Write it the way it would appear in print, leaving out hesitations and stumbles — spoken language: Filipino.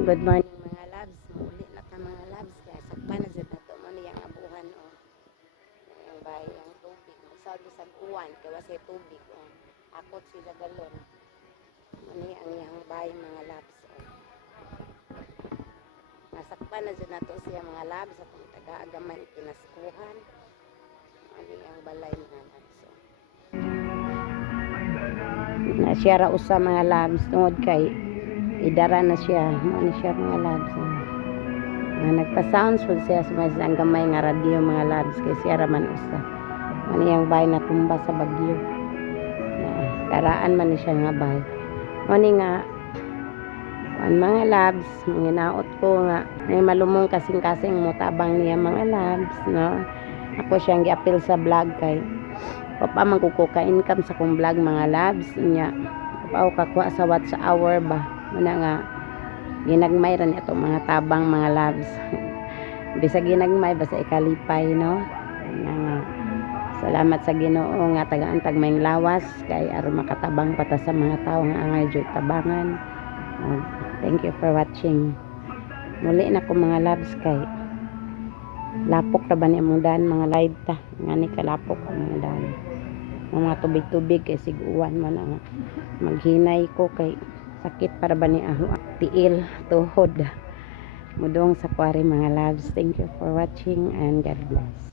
Good morning mga labs. Muli na ka mga labs. Kaya sakpan na dyan na ito. Ano yung abuhan o. Yung bahay ang tubig. Magsag-usag uwan. Kaya kasi tubig o. Akot sila galon. Ano yung bahay mga labs o. Nasakpan na dyan na ito siya mga labs. At ang taga-agaman pinaskuhan. Ano yung balay mga labs o. Nasyara usa mga labs. Tungod kay idara na siya. Ano siya mga labs. Nagpa-sounds po siya sa ang gamay nga radio mga labs. Kay siya raman usa. Ano yung bahay na tumba sa bagyo. Karaan man siya nga bahay. Ano nga mga labs. Nginaot ko nga. May malumong kasing-kasing mutabang niya mga labs. No? Ako siyang gi-appeal sa vlog kay papa man kukuka income sa kong vlog mga labs niya. Papa o kakuha sa watch hour ba. Muna nga ginagmay ran ito mga tabang mga labs. Bisa ginagmay basta ikalipay no. Nga salamat sa Ginoo nga taga-antag mayng lawas kay aron makatabang pata sa mga tawo nga angay joy tabangan. Thank you for watching. Muli na ko mga labs kay lapok ra ba ni among daan mga live ta. Ngani kalapok ang mga daan. Mga tubig-tubig kay siguan man nga maghinay ko kay sakit para ba ni aho tiil tuhod mudong sa kwari mga loves. Thank you for watching and God bless.